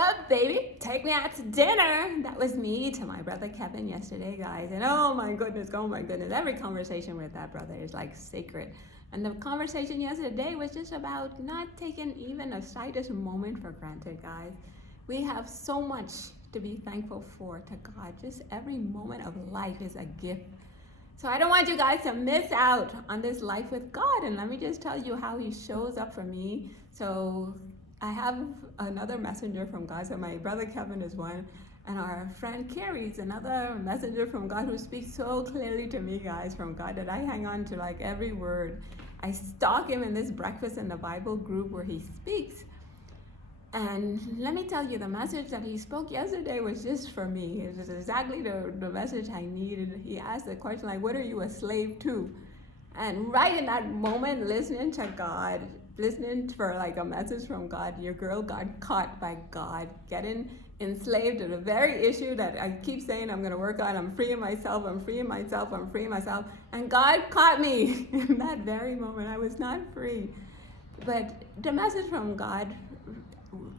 up, baby? Take me out to dinner. That was me to my brother Kevin yesterday, guys. And oh my goodness, every conversation with that brother is like sacred. And the conversation yesterday was just about not taking even the slightest moment for granted, guys. We have so much to be thankful for to God. Just every moment of life is a gift. So I don't want you guys to miss out on this life with God. And let me just tell you how he shows up for me. So I have another messenger from God. So my brother Kevin is one, and our friend Carrie's another messenger from God who speaks so clearly to me, guys, from God, that I hang on to like every word. I stalk him in this Breakfast in the Bible group where he speaks. And let me tell you, the message that he spoke yesterday was just for me. It was exactly the message I needed. He asked the question, like, what are you a slave to? And right in that moment, listening to God, listening for like a message from God, your girl got caught by God, getting enslaved to the very issue that I keep saying I'm going to work on. I'm freeing myself, I'm freeing myself, I'm freeing myself. And God caught me in that very moment. I was not free. But the message from God,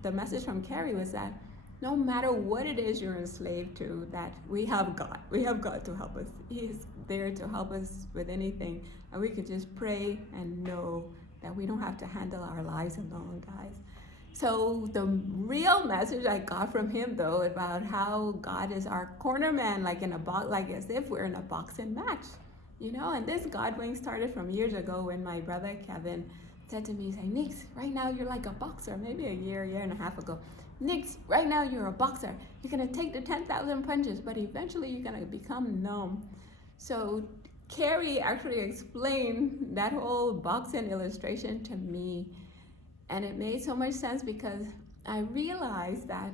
the message from Carrie was that no matter what it is you're enslaved to, that we have God. We have God to help us. He is there to help us with anything. And we could just pray and know that we don't have to handle our lives alone, guys. So the real message I got from him, though, about how God is our corner man, like in a box, like as if we're in a boxing match, you know. And this God wing started from years ago when my brother Kevin said to me, say, Nix, right now you're like a boxer, maybe a year and a half ago. Nix, right now you're a boxer. You're gonna take the 10,000 punches, but eventually you're gonna become numb. So Carrie actually explained that whole boxing illustration to me. And it made so much sense because I realized that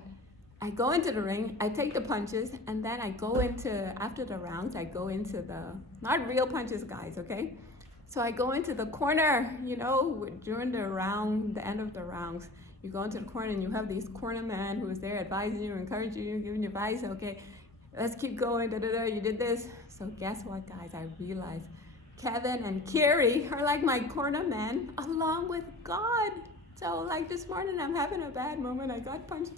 I go into the ring, I take the punches, and then I go into, after the rounds, I go into the, not real punches, guys, okay? So I go into the corner, you know, during the round, the end of the rounds. You go into the corner and you have these corner men who is there advising you, encouraging you, giving you advice. Okay, let's keep going. You did this. So guess what, guys? I realized Kevin and Carrie are like my corner men along with God. So like this morning, I'm having a bad moment. I got punched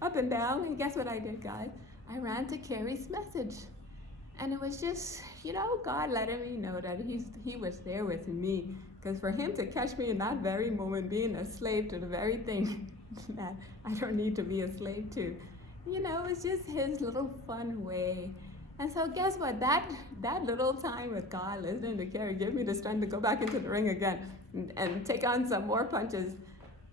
up and down, and guess what I did, guys? I ran to Carrie's message. And it was just, you know, God letting me know that he was there with me. Because for him to catch me in that very moment, being a slave to the very thing that I don't need to be a slave to, you know, it's just his little fun way. And so guess what? That little time with God, listening to Carrie, gave me the strength to go back into the ring again and take on some more punches.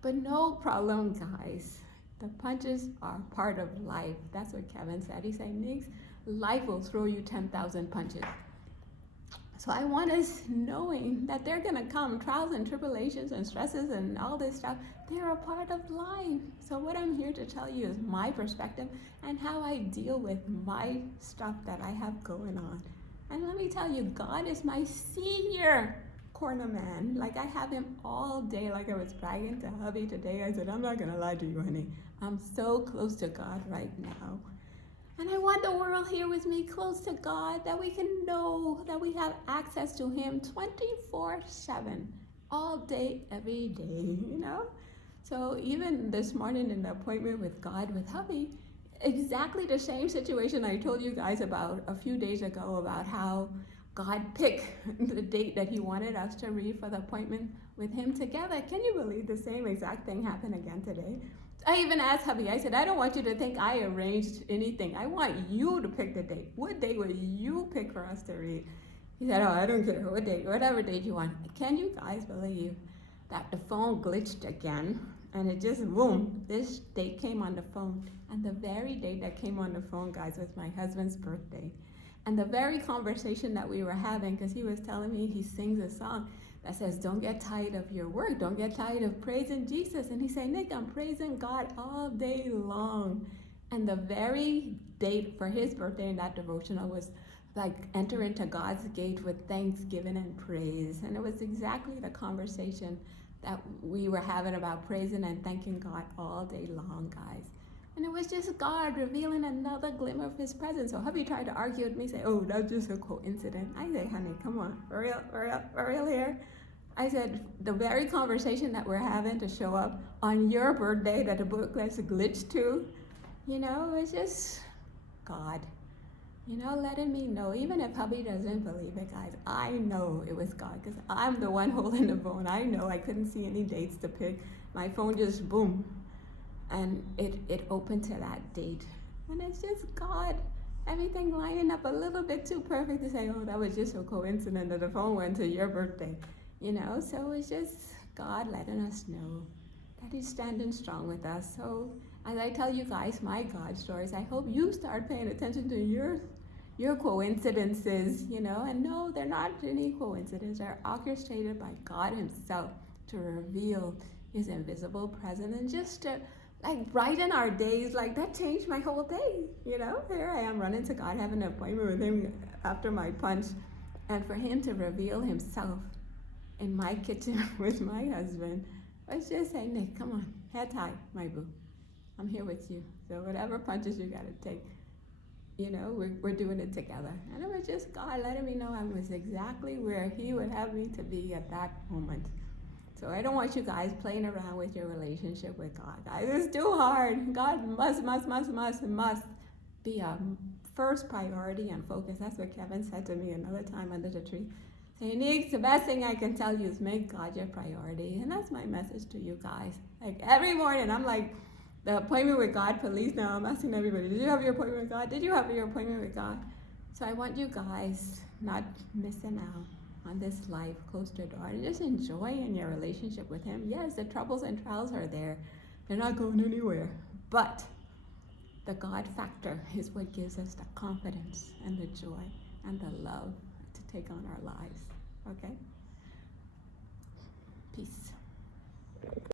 But no problem, guys. The punches are part of life. That's what Kevin said. He said, Nix, life will throw you 10,000 punches. So I want us knowing that they're going to come, trials and tribulations and stresses and all this stuff. They're a part of life. So what I'm here to tell you is my perspective and how I deal with my stuff that I have going on. And let me tell you, God is my senior corner man. Like I have him all day. Like I was bragging to hubby today. I said, I'm not going to lie to you, honey. I'm so close to God right now. And I want the world here with me close to God, that we can know that we have access to him 24/7, all day, every day, you know? So even this morning in the appointment with God, with hubby, exactly the same situation I told you guys about a few days ago about how God picked the date that he wanted us to read for the appointment with him together. Can you believe the same exact thing happened again today? I even asked hubby, I said, I don't want you to think I arranged anything. I want you to pick the date. What date would you pick for us to read? He said, oh, I don't care what date, whatever date you want. Can you guys believe that the phone glitched again? And it just, boom, this date came on the phone. And the very date that came on the phone, guys, was my husband's birthday. And the very conversation that we were having, because he was telling me he sings a song that says, don't get tired of your work. Don't get tired of praising Jesus. And he said, Nick, I'm praising God all day long. And the very date for his birthday in that devotional was like enter into God's gate with thanksgiving and praise. And it was exactly the conversation that we were having about praising and thanking God all day long, guys. And it was just God revealing another glimmer of his presence. So hubby tried to argue with me, say, oh, that's just a coincidence. I say, honey, come on, for real here? I said, the very conversation that we're having to show up on your birthday that the book has a glitch to, it's just God. Letting me know, even if hubby doesn't believe it, guys, I know it was God because I'm the one holding the phone. I know I couldn't see any dates to pick. My phone just boom, and it opened to that date. And it's just God. Everything lining up a little bit too perfect to say, oh, that was just a coincidence that the phone went to your birthday. So it's just God letting us know that He's standing strong with us. So as I tell you guys my God stories, I hope you start paying attention to your coincidences, and no, they're not any coincidence. They're orchestrated by God Himself to reveal His invisible presence and just to brighten our days. That changed my whole day. Here I am running to God, having an appointment with Him after my punch, and for Him to reveal Himself in my kitchen with my husband. Let's just say, Nick, come on, head high, my boo. I'm here with you. So whatever punches you gotta take, we're doing it together. And it was just God letting me know I was exactly where He would have me to be at that moment. So I don't want you guys playing around with your relationship with God. Guys, it's too hard. God must be a first priority and focus. That's what Kevin said to me another time under the tree. So Nick, the best thing I can tell you is make God your priority. And that's my message to you guys. Every morning, I'm like, the appointment with God police now. I'm asking everybody, did you have your appointment with God? Did you have your appointment with God? So I want you guys not missing out on this life close to the door and just enjoying your relationship with Him. Yes, the troubles and trials are there. They're not going anywhere. But the God factor is what gives us the confidence and the joy and the love to take on our lives. Okay? Peace.